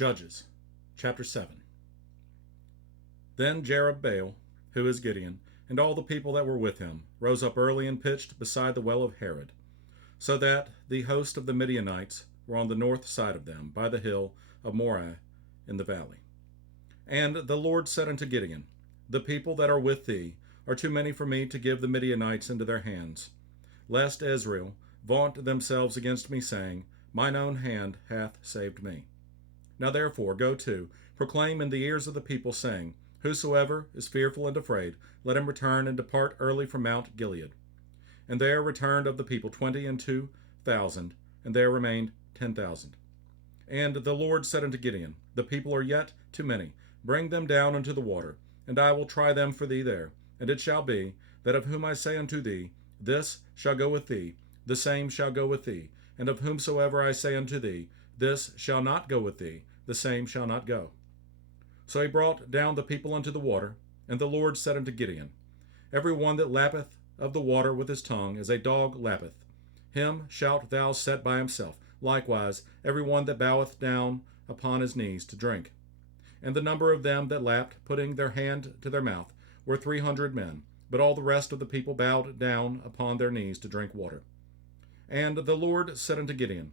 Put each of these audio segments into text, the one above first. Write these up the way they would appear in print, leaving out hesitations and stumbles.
Judges, chapter 7. Then Jerubbaal, who is Gideon, and all the people that were with him, rose up early and pitched beside the well of Harod, so that the host of the Midianites were on the north side of them, by the hill of Moreh in the valley. And the Lord said unto Gideon, The people that are with thee are too many for me to give the Midianites into their hands, lest Israel vaunt themselves against me, saying, Mine own hand hath saved me. Now therefore go to, proclaim in the ears of the people, saying, Whosoever is fearful and afraid, let him return and depart early from Mount Gilead. And there returned of the people 22,000, and there remained 10,000. And the Lord said unto Gideon, The people are yet too many. Bring them down unto the water, and I will try them for thee there. And it shall be, that of whom I say unto thee, This shall go with thee, the same shall go with thee. And of whomsoever I say unto thee, This shall not go with thee, the same shall not go. So he brought down the people unto the water, and the Lord said unto Gideon, Every one that lappeth of the water with his tongue, as a dog lappeth, him shalt thou set by himself. Likewise, every one that boweth down upon his knees to drink. And the number of them that lapped, putting their hand to their mouth, were 300 men, but all the rest of the people bowed down upon their knees to drink water. And the Lord said unto Gideon,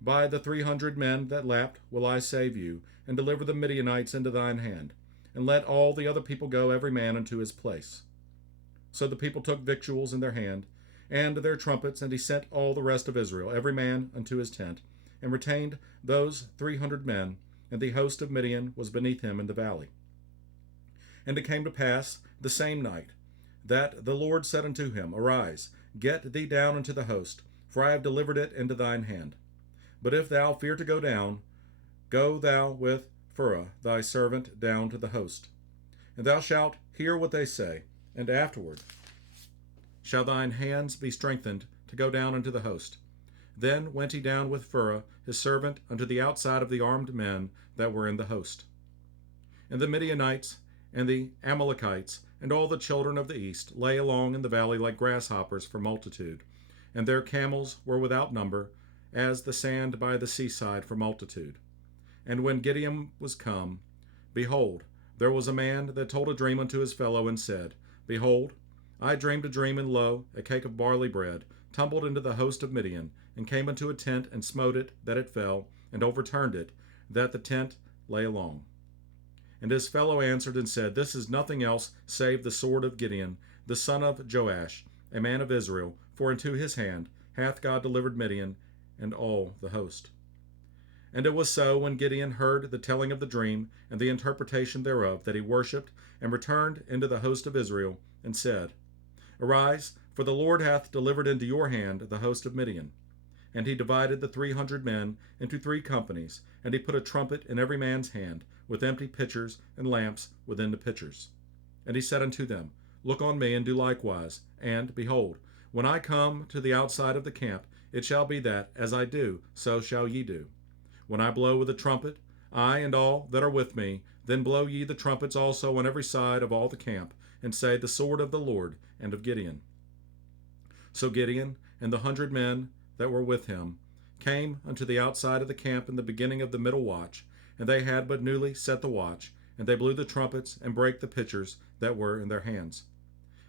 By the 300 men that lapped will I save you, and deliver the Midianites into thine hand, and let all the other people go every man unto his place. So the people took victuals in their hand, and their trumpets, and he sent all the rest of Israel, every man unto his tent, and retained those 300 men, and the host of Midian was beneath him in the valley. And it came to pass the same night, that the Lord said unto him, Arise, get thee down unto the host, for I have delivered it into thine hand. But if thou fear to go down, go thou with Phurah thy servant down to the host. And thou shalt hear what they say, and afterward shall thine hands be strengthened to go down unto the host. Then went he down with Phurah his servant unto the outside of the armed men that were in the host. And the Midianites and the Amalekites and all the children of the east lay along in the valley like grasshoppers for multitude, and their camels were without number, as the sand by the seaside for multitude. And when Gideon was come, behold, there was a man that told a dream unto his fellow, and said, Behold, I dreamed a dream, and lo, a cake of barley bread tumbled into the host of Midian, and came into a tent, and smote it, that it fell, and overturned it, that the tent lay along. And his fellow answered and said, This is nothing else save the sword of Gideon, the son of Joash, a man of Israel, for into his hand hath God delivered Midian and all the host. And it was so, when Gideon heard the telling of the dream and the interpretation thereof, that he worshipped, and returned into the host of Israel, and said, Arise, for the Lord hath delivered into your hand the host of Midian. And he divided the 300 men into 3 companies, and he put a trumpet in every man's hand, with empty pitchers and lamps within the pitchers. And he said unto them, Look on me, and do likewise. And, behold, when I come to the outside of the camp, it shall be that, as I do, so shall ye do. When I blow with the trumpet, I and all that are with me, then blow ye the trumpets also on every side of all the camp, and say, The sword of the Lord and of Gideon. So Gideon and the 100 men that were with him came unto the outside of the camp in the beginning of the middle watch, and they had but newly set the watch, and they blew the trumpets, and brake the pitchers that were in their hands.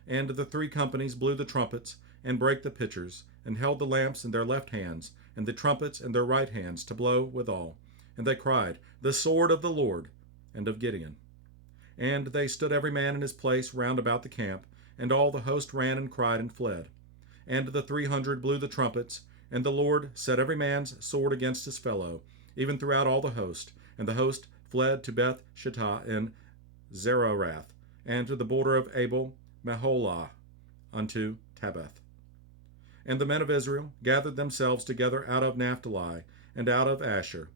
And the 3 companies blew the trumpets, and brake the pitchers, and held the lamps in their left hands, and the trumpets in their right hands, to blow withal. And they cried, The sword of the Lord and of Gideon. And they stood every man in his place round about the camp, and all the host ran and cried and fled. And the 300 blew the trumpets, and the Lord set every man's sword against his fellow, even throughout all the host. And the host fled to Beth Shittah in Zererath, and to the border of Abel Meholah unto Tabbath. And the men of Israel gathered themselves together out of Naphtali, and out of Asher,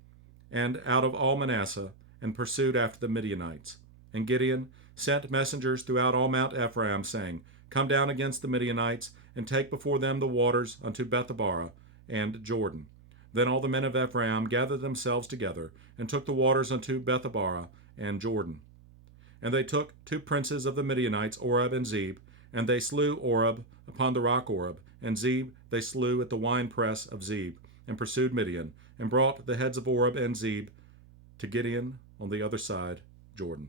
and out of all Manasseh, and pursued after the Midianites. And Gideon sent messengers throughout all Mount Ephraim, saying, Come down against the Midianites, and take before them the waters unto Bethabara and Jordan. Then all the men of Ephraim gathered themselves together, and took the waters unto Bethabara and Jordan. And they took 2 princes of the Midianites, Oreb and Zeb, and they slew Oreb upon the rock Oreb, and Zeb they slew at the winepress of Zeb, and pursued Midian, and brought the heads of Oreb and Zeb to Gideon on the other side, Jordan.